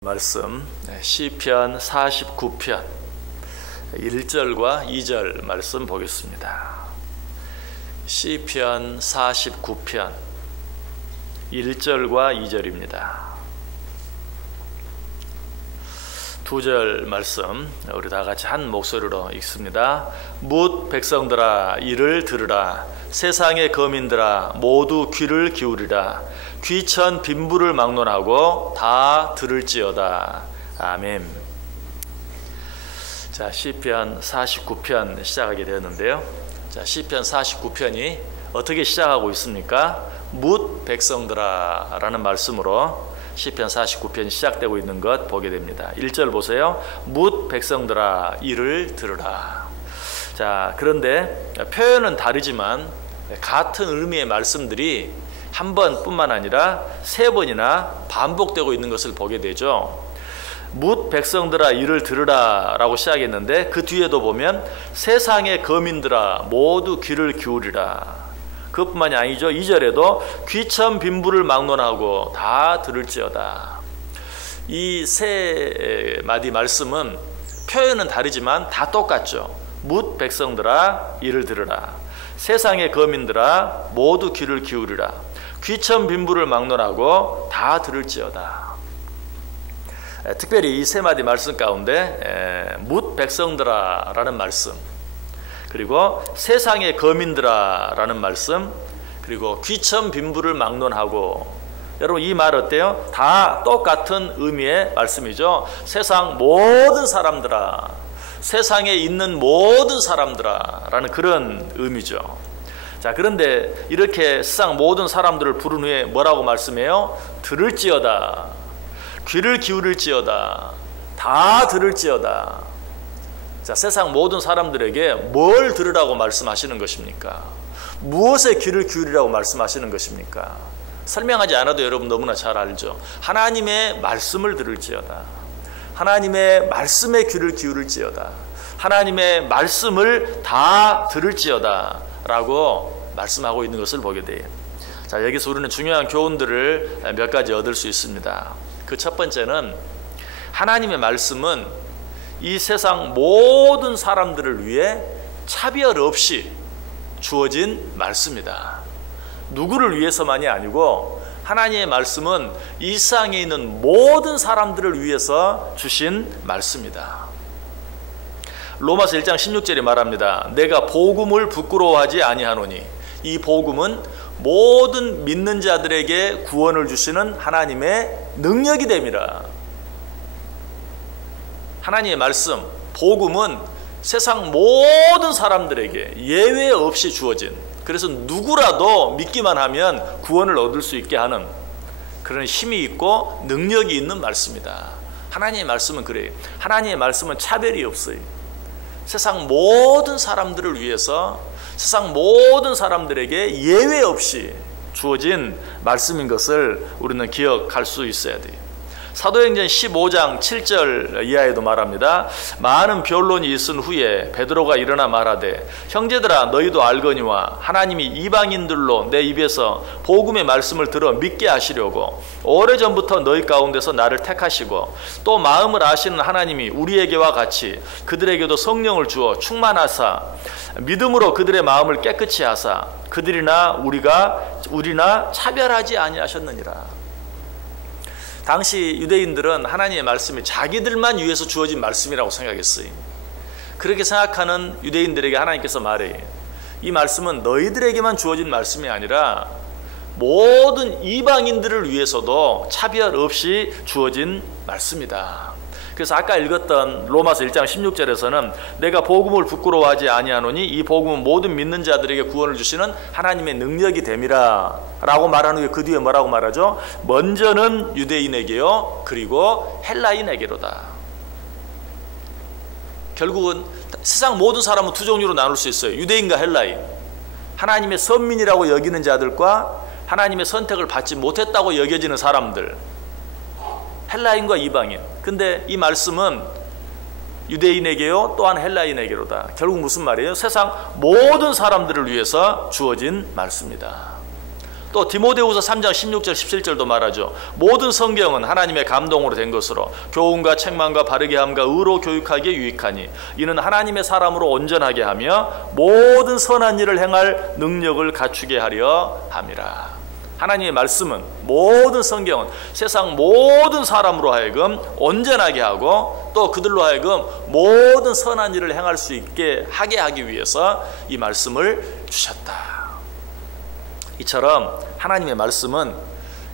말씀 시편 49편 1절과 2절 말씀 보겠습니다. 시편 49편 1절과 2절입니다. 두 절 말씀 우리 다 같이 한 목소리로 읽습니다. 뭇 백성들아 이를 들으라. 세상의 거민들아 모두 귀를 기울이라. 귀천 빈부를 막론하고 다 들을지어다. 아멘. 자, 시편 49편 시작하게 되었는데요. 자, 시편 49편이 어떻게 시작하고 있습니까? 뭇 백성들아 라는 말씀으로 시편 49편이 시작되고 있는 것 보게 됩니다. 1절 보세요. 뭇 백성들아 이를 들으라. 자, 그런데 표현은 다르지만 같은 의미의 말씀들이 한 번뿐만 아니라 세 번이나 반복되고 있는 것을 보게 되죠. 뭇 백성들아 이를 들으라 라고 시작했는데 그 뒤에도 보면 세상의 거민들아 모두 귀를 기울이라. 그것뿐만이 아니죠. 2절에도 귀천 빈부를 막론하고 다 들을지어다. 이 세 마디 말씀은 표현은 다르지만 다 똑같죠. 뭇 백성들아 이를 들으라. 세상의 거민들아 모두 귀를 기울이라. 귀천 빈부를 막론하고 다 들을지어다. 특별히 이 세 마디 말씀 가운데 뭇 백성들아 라는 말씀, 그리고 세상의 거민들아 라는 말씀, 그리고 귀천 빈부를 막론하고, 여러분 이 말 어때요? 다 똑같은 의미의 말씀이죠. 세상 모든 사람들아, 세상에 있는 모든 사람들아 라는 그런 의미죠. 자, 그런데 이렇게 세상 모든 사람들을 부른 후에 뭐라고 말씀해요? 들을지어다, 귀를 기울일지어다, 다 들을지어다. 자, 세상 모든 사람들에게 뭘 들으라고 말씀하시는 것입니까? 무엇에 귀를 기울이라고 말씀하시는 것입니까? 설명하지 않아도 여러분 너무나 잘 알죠. 하나님의 말씀을 들을지어다, 하나님의 말씀에 귀를 기울일지어다, 하나님의 말씀을 다 들을지어다 라고 말씀하고 있는 것을 보게 돼요. 자, 여기서 우리는 중요한 교훈들을 몇 가지 얻을 수 있습니다. 그 첫 번째는 하나님의 말씀은 이 세상 모든 사람들을 위해 차별 없이 주어진 말씀이다. 누구를 위해서만이 아니고 하나님의 말씀은 이 세상에 있는 모든 사람들을 위해서 주신 말씀이다. 로마서 1장 16절이 말합니다. 내가 복음을 부끄러워하지 아니하노니 이 복음은 모든 믿는 자들에게 구원을 주시는 하나님의 능력이 됨이라. 하나님의 말씀, 복음은 세상 모든 사람들에게 예외 없이 주어진, 그래서 누구라도 믿기만 하면 구원을 얻을 수 있게 하는 그런 힘이 있고 능력이 있는 말씀이다. 하나님의 말씀은 그래요. 하나님의 말씀은 차별이 없어요. 세상 모든 사람들을 위해서 세상 모든 사람들에게 예외 없이 주어진 말씀인 것을 우리는 기억할 수 있어야 돼요. 사도행전 15장 7절 이하에도 말합니다. 많은 변론이 있은 후에 베드로가 일어나 말하되 형제들아 너희도 알거니와 하나님이 이방인들로 내 입에서 복음의 말씀을 들어 믿게 하시려고 오래전부터 너희 가운데서 나를 택하시고 또 마음을 아시는 하나님이 우리에게와 같이 그들에게도 성령을 주어 충만하사 믿음으로 그들의 마음을 깨끗이 하사 그들이나 우리나 차별하지 아니하셨느니라. 당시 유대인들은 하나님의 말씀이 자기들만 위해서 주어진 말씀이라고 생각했어요. 그렇게 생각하는 유대인들에게 하나님께서 말해요. 이 말씀은 너희들에게만 주어진 말씀이 아니라 모든 이방인들을 위해서도 차별 없이 주어진 말씀이다. 그래서 아까 읽었던 로마서 1장 16절에서는 내가 복음을 부끄러워하지 아니하노니 이 복음은 모든 믿는 자들에게 구원을 주시는 하나님의 능력이 됨이라 라고 말하는 후에 그 뒤에 뭐라고 말하죠? 먼저는 유대인에게요 그리고 헬라인에게로다. 결국은 세상 모든 사람은 두 종류로 나눌 수 있어요. 유대인과 헬라인. 하나님의 선민이라고 여기는 자들과 하나님의 선택을 받지 못했다고 여겨지는 사람들, 헬라인과 이방인. 근데 이 말씀은 유대인에게요 또한 헬라인에게로다. 결국 무슨 말이에요? 세상 모든 사람들을 위해서 주어진 말씀이다. 또 디모데후서 3장 16절 17절도 말하죠. 모든 성경은 하나님의 감동으로 된 것으로 교훈과 책망과 바르게 함과 의로 교육하기에 유익하니 이는 하나님의 사람으로 온전하게 하며 모든 선한 일을 행할 능력을 갖추게 하려 함이라. 하나님의 말씀은, 모든 성경은 세상 모든 사람으로 하여금 온전하게 하고 또 그들로 하여금 모든 선한 일을 행할 수 있게 하기 위해서 이 말씀을 주셨다. 이처럼 하나님의 말씀은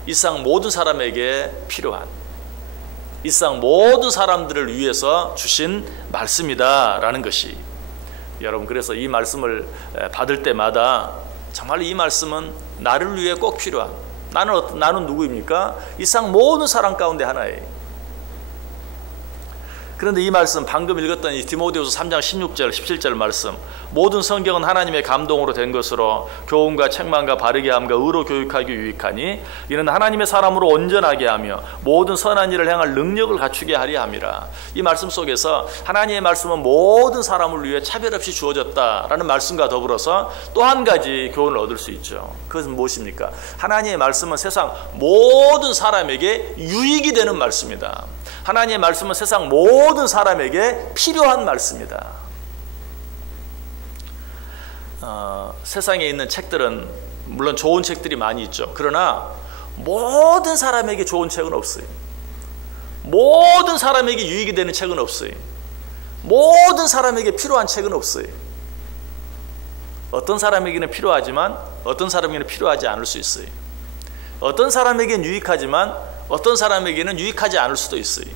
이 세상 모든 사람에게 필요한, 이 세상 모든 사람들을 위해서 주신 말씀이다라는 것이, 여러분, 그래서 이 말씀을 받을 때마다 정말 이 말씀은 나를 위해 꼭 필요한, 나는 누구입니까? 이 세상 모든 사람 가운데 하나예요. 그런데 이 말씀, 방금 읽었던 이 디모데후서 3장 16절 17절 말씀, 모든 성경은 하나님의 감동으로 된 것으로 교훈과 책망과 바르게 함과 의로 교육하기 유익하니 이는 하나님의 사람으로 온전하게 하며 모든 선한 일을 행할 능력을 갖추게 하려 함이라. 이 말씀 속에서 하나님의 말씀은 모든 사람을 위해 차별 없이 주어졌다라는 말씀과 더불어서 또 한 가지 교훈을 얻을 수 있죠. 그것은 무엇입니까? 하나님의 말씀은 세상 모든 사람에게 유익이 되는 말씀이다. 하나님의 말씀은 세상 모든 사람에게 필요한 말씀이다. 세상에 있는 책들은 물론 좋은 책들이 많이 있죠. 그러나 모든 사람에게 좋은 책은 없어요. 모든 사람에게 유익이 되는 책은 없어요. 모든 사람에게 필요한 책은 없어요. 어떤 사람에게는 필요하지만 어떤 사람에게는 필요하지 않을 수 있어요. 어떤 사람에게는 유익하지만 어떤 사람에게는 유익하지 않을 수도 있어요.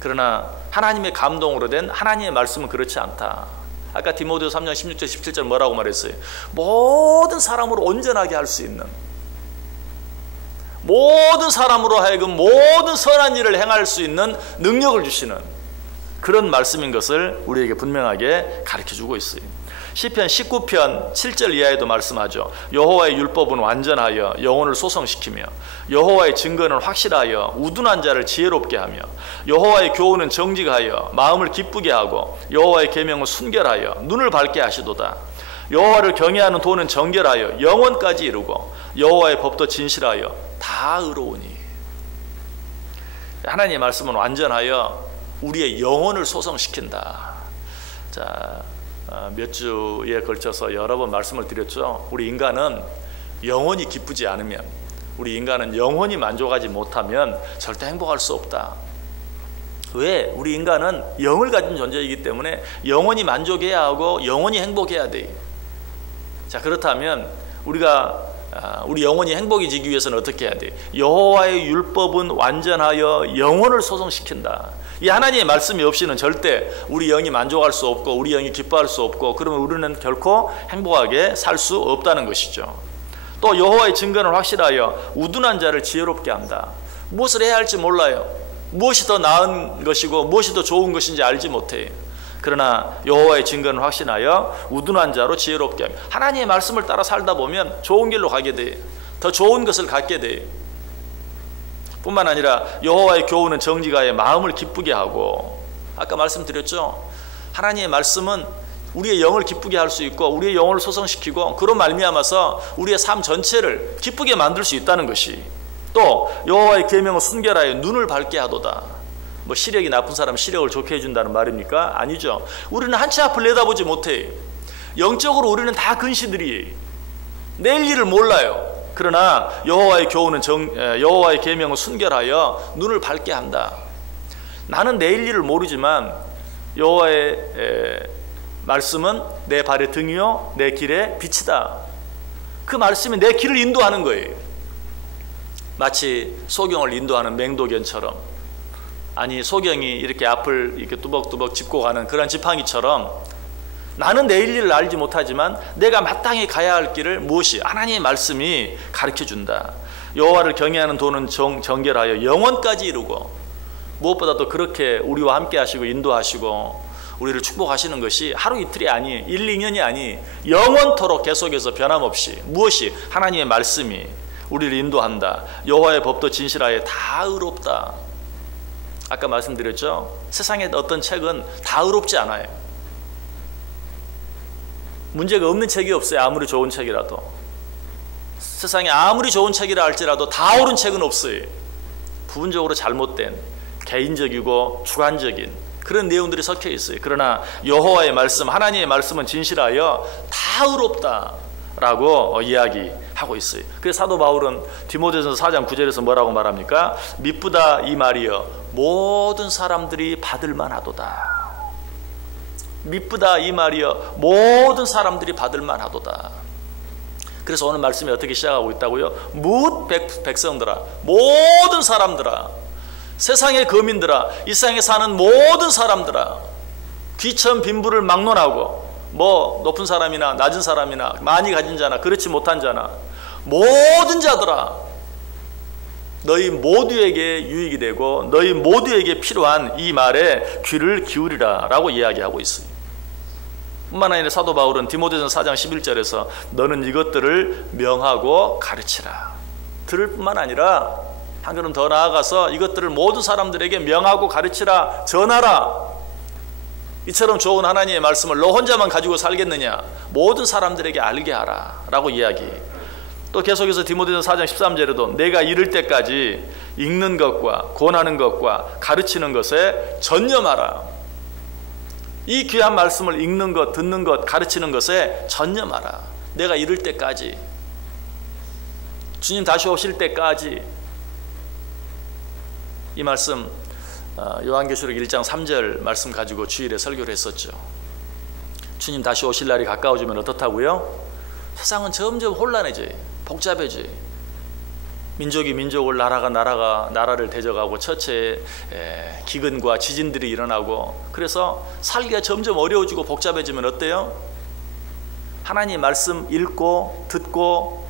그러나 하나님의 감동으로 된 하나님의 말씀은 그렇지 않다. 아까 디모데후서 3장 16절 17절 뭐라고 말했어요? 모든 사람으로 온전하게 할 수 있는, 모든 사람으로 하여금 모든 선한 일을 행할 수 있는 능력을 주시는 그런 말씀인 것을 우리에게 분명하게 가르쳐주고 있어요. 시편 19편 7절 이하에도 말씀하죠. 여호와의 율법은 완전하여 영혼을 소성시키며 여호와의 증거는 확실하여 우둔한 자를 지혜롭게 하며 여호와의 교훈은 정직하여 마음을 기쁘게 하고 여호와의 계명은 순결하여 눈을 밝게 하시도다. 여호와를 경외하는 도는 정결하여 영원까지 이루고 여호와의 법도 진실하여 다 의로우니. 하나님의 말씀은 완전하여 우리의 영혼을 소성시킨다. 자, 몇 주에 걸쳐서 여러 번 말씀을 드렸죠. 우리 인간은 영혼이 기쁘지 않으면, 우리 인간은 영혼이 만족하지 못하면 절대 행복할 수 없다. 왜? 우리 인간은 영을 가진 존재이기 때문에 영혼이 만족해야 하고 영혼이 행복해야 돼. 자, 그렇다면 우리 영혼이 행복해지기 위해서는 어떻게 해야 돼? 여호와의 율법은 완전하여 영혼을 소성시킨다. 이 하나님의 말씀이 없이는 절대 우리 영이 만족할 수 없고 우리 영이 기뻐할 수 없고, 그러면 우리는 결코 행복하게 살 수 없다는 것이죠. 또 여호와의 증거는 확실하여 우둔한 자를 지혜롭게 한다. 무엇을 해야 할지 몰라요. 무엇이 더 나은 것이고 무엇이 더 좋은 것인지 알지 못해요. 그러나 여호와의 증거는 확신하여 우둔한 자로 지혜롭게 하며, 하나님의 말씀을 따라 살다 보면 좋은 길로 가게 돼요. 더 좋은 것을 갖게 돼요. 뿐만 아니라 여호와의 교훈은 정직하여 마음을 기쁘게 하고, 아까 말씀드렸죠. 하나님의 말씀은 우리의 영을 기쁘게 할 수 있고 우리의 영혼을 소성시키고 그로 말미암아서 우리의 삶 전체를 기쁘게 만들 수 있다는 것이, 또 여호와의 계명은 순결하여 눈을 밝게 하도다. 뭐 시력이 나쁜 사람 시력을 좋게 해준다는 말입니까? 아니죠. 우리는 한 치 앞을 내다보지 못해. 영적으로 우리는 다 근시들이에요. 내일 일을 몰라요. 그러나 여호와의 교훈은 여호와의 계명은 순결하여 눈을 밝게 한다. 나는 내일 일을 모르지만 여호와의 말씀은 내 발의 등이요 내 길의 빛이다. 그 말씀이 내 길을 인도하는 거예요. 마치 소경을 인도하는 맹도견처럼, 아니 소경이 이렇게 앞을 이렇게 뚜벅뚜벅 짚고 가는 그런 지팡이처럼, 나는 내일 일을 알지 못하지만 내가 마땅히 가야 할 길을 무엇이? 하나님의 말씀이 가르쳐준다. 여호와를 경외하는 도는 정결하여 영원까지 이루고, 무엇보다도 그렇게 우리와 함께 하시고 인도하시고 우리를 축복하시는 것이 하루 이틀이 아니 1, 2년이 아니 영원토록 계속해서 변함없이, 무엇이? 하나님의 말씀이 우리를 인도한다. 여호와의 법도 진실하여 다 의롭다. 아까 말씀드렸죠. 세상에 어떤 책은 다 의롭지 않아요. 문제가 없는 책이 없어요. 아무리 좋은 책이라도. 세상에 아무리 좋은 책이라 할지라도 다 옳은 책은 없어요. 부분적으로 잘못된 개인적이고 주관적인 그런 내용들이 섞여 있어요. 그러나 여호와의 말씀, 하나님의 말씀은 진실하여 다 의롭다라고 이야기하고 있어요. 그래서 사도 바울은 디모데전서 4장 9절에서 뭐라고 말합니까? 미쁘다 이 말이여 모든 사람들이 받을 만하도다. 미쁘다 이 말이여 모든 사람들이 받을 만하도다. 그래서 오늘 말씀이 어떻게 시작하고 있다고요? 뭇 백성들아, 모든 사람들아, 세상의 거민들아, 이 세상에 사는 모든 사람들아, 귀천 빈부를 막론하고 뭐 높은 사람이나 낮은 사람이나 많이 가진 자나 그렇지 못한 자나 모든 자들아, 너희 모두에게 유익이 되고 너희 모두에게 필요한 이 말에 귀를 기울이라 라고 이야기하고 있어요. 뿐만 아니라 사도 바울은 디모데전서 4장 11절에서 너는 이것들을 명하고 가르치라. 들을 뿐만 아니라 한 걸음 더 나아가서 이것들을 모든 사람들에게 명하고 가르치라, 전하라. 이처럼 좋은 하나님의 말씀을 너 혼자만 가지고 살겠느냐, 모든 사람들에게 알게 하라 라고 이야기. 또 계속해서 디모데전서 4장 13절에도 내가 이를 때까지 읽는 것과 권하는 것과 가르치는 것에 전념하라. 이 귀한 말씀을 읽는 것, 듣는 것, 가르치는 것에 전념하라. 내가 이를 때까지, 주님 다시 오실 때까지. 이 말씀 요한계시록 1장 3절 말씀 가지고 주일에 설교를 했었죠. 주님 다시 오실 날이 가까워지면 어떻다고요? 세상은 점점 혼란해져요. 복잡해져요. 민족이 민족을, 나라가 나라를 대적하고 처체에 기근과 지진들이 일어나고, 그래서 살기가 점점 어려워지고 복잡해지면 어때요? 하나님 말씀 읽고 듣고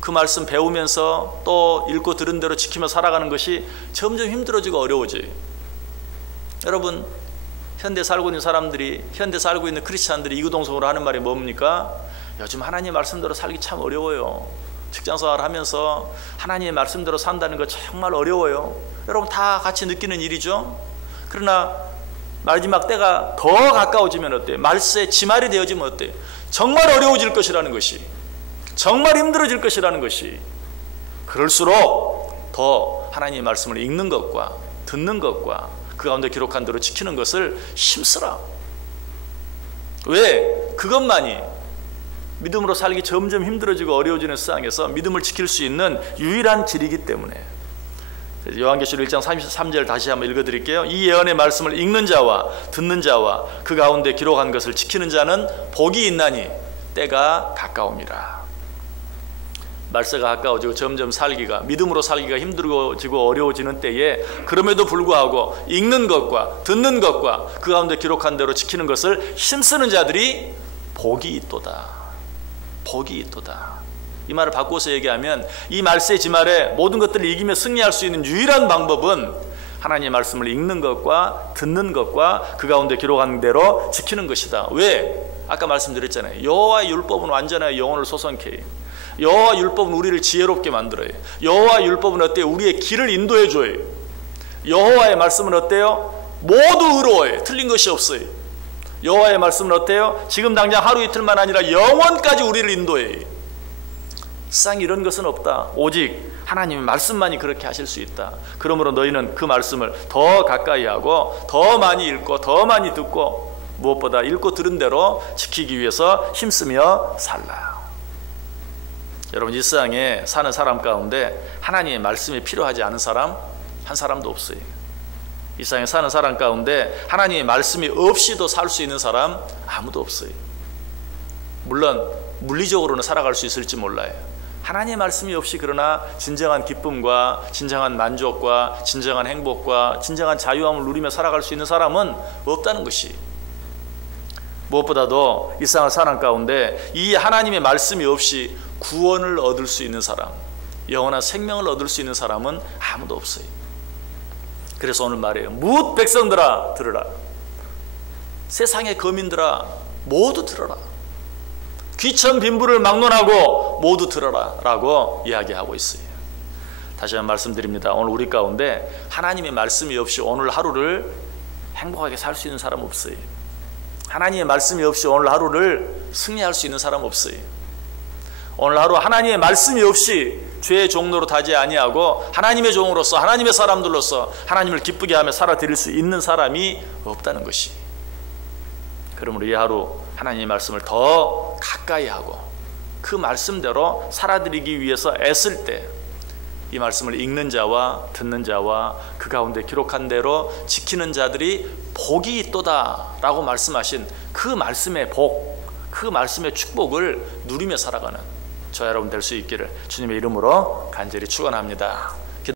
그 말씀 배우면서 또 읽고 들은 대로 지키며 살아가는 것이 점점 힘들어지고 어려워져요. 여러분, 현대 살고 있는 사람들이, 현대 살고 있는 크리스찬들이 이구동성으로 하는 말이 뭡니까? 요즘 하나님 말씀대로 살기 참 어려워요. 직장생활 하면서 하나님의 말씀대로 산다는 거 정말 어려워요. 여러분 다 같이 느끼는 일이죠. 그러나 마지막 때가 더 가까워지면 어때요? 말세의 지말이 되어지면 어때요? 정말 어려워질 것이라는 것이, 정말 힘들어질 것이라는 것이, 그럴수록 더 하나님의 말씀을 읽는 것과 듣는 것과 그 가운데 기록한 대로 지키는 것을 힘쓰라. 왜? 그것만이 믿음으로 살기 점점 힘들어지고 어려워지는 세상에서 믿음을 지킬 수 있는 유일한 길이기 때문에. 요한계시록 1장 33절 다시 한번 읽어드릴게요. 이 예언의 말씀을 읽는 자와 듣는 자와 그 가운데 기록한 것을 지키는 자는 복이 있나니 때가 가까움이라. 말세가 가까워지고 점점 살기가, 믿음으로 살기가 힘들어지고 어려워지는 때에 그럼에도 불구하고 읽는 것과 듣는 것과 그 가운데 기록한 대로 지키는 것을 힘쓰는 자들이 복이 있도다. 복이 있도다. 이 말을 바꿔서 얘기하면 이 말세 지말에 모든 것들을 이기며 승리할 수 있는 유일한 방법은 하나님의 말씀을 읽는 것과 듣는 것과 그 가운데 기록한 대로 지키는 것이다. 왜? 아까 말씀드렸잖아요. 여호와의 율법은 완전하여 영혼을 소성케 해요. 여호와 율법은 우리를 지혜롭게 만들어요. 여호와 율법은 어때요? 우리의 길을 인도해 줘요. 여호와의 말씀은 어때요? 모두 의로워요. 틀린 것이 없어요. 여호와의 말씀은 어때요? 지금 당장 하루 이틀만 아니라 영원까지 우리를 인도해요. 세상에 이런 것은 없다. 오직 하나님의 말씀만이 그렇게 하실 수 있다. 그러므로 너희는 그 말씀을 더 가까이 하고 더 많이 읽고 더 많이 듣고 무엇보다 읽고 들은 대로 지키기 위해서 힘쓰며 살라. 여러분, 이 세상에 사는 사람 가운데 하나님의 말씀이 필요하지 않은 사람 한 사람도 없어요. 이 세상에 사는 사람 가운데 하나님의 말씀이 없이도 살 수 있는 사람 아무도 없어요. 물론 물리적으로는 살아갈 수 있을지 몰라요. 하나님의 말씀이 없이 그러나 진정한 기쁨과 진정한 만족과 진정한 행복과 진정한 자유함을 누리며 살아갈 수 있는 사람은 없다는 것이, 무엇보다도 이 세상 사람 가운데 이 하나님의 말씀이 없이 구원을 얻을 수 있는 사람, 영원한 생명을 얻을 수 있는 사람은 아무도 없어요. 그래서 오늘 말해요. 뭇 백성들아 들으라. 세상의 거민들아 모두 들어라. 귀천 빈부를 막론하고 모두 들어라 라고 이야기하고 있어요. 다시 한번 말씀드립니다. 오늘 우리 가운데 하나님의 말씀이 없이 오늘 하루를 행복하게 살 수 있는 사람 없어요. 하나님의 말씀이 없이 오늘 하루를 승리할 수 있는 사람 없어요. 오늘 하루 하나님의 말씀이 없이 죄의 종로로 타지 아니하고 하나님의 종으로서 하나님의 사람들로서 하나님을 기쁘게 하며 살아드릴 수 있는 사람이 없다는 것이. 그러므로 이 하루 하나님의 말씀을 더 가까이 하고 그 말씀대로 살아드리기 위해서 애쓸 때 이 말씀을 읽는 자와 듣는 자와 그 가운데 기록한 대로 지키는 자들이 복이 있도다 라고 말씀하신 그 말씀의 복, 그 말씀의 축복을 누리며 살아가는 저 여러분 될 수 있기를 주님의 이름으로 간절히 축원합니다.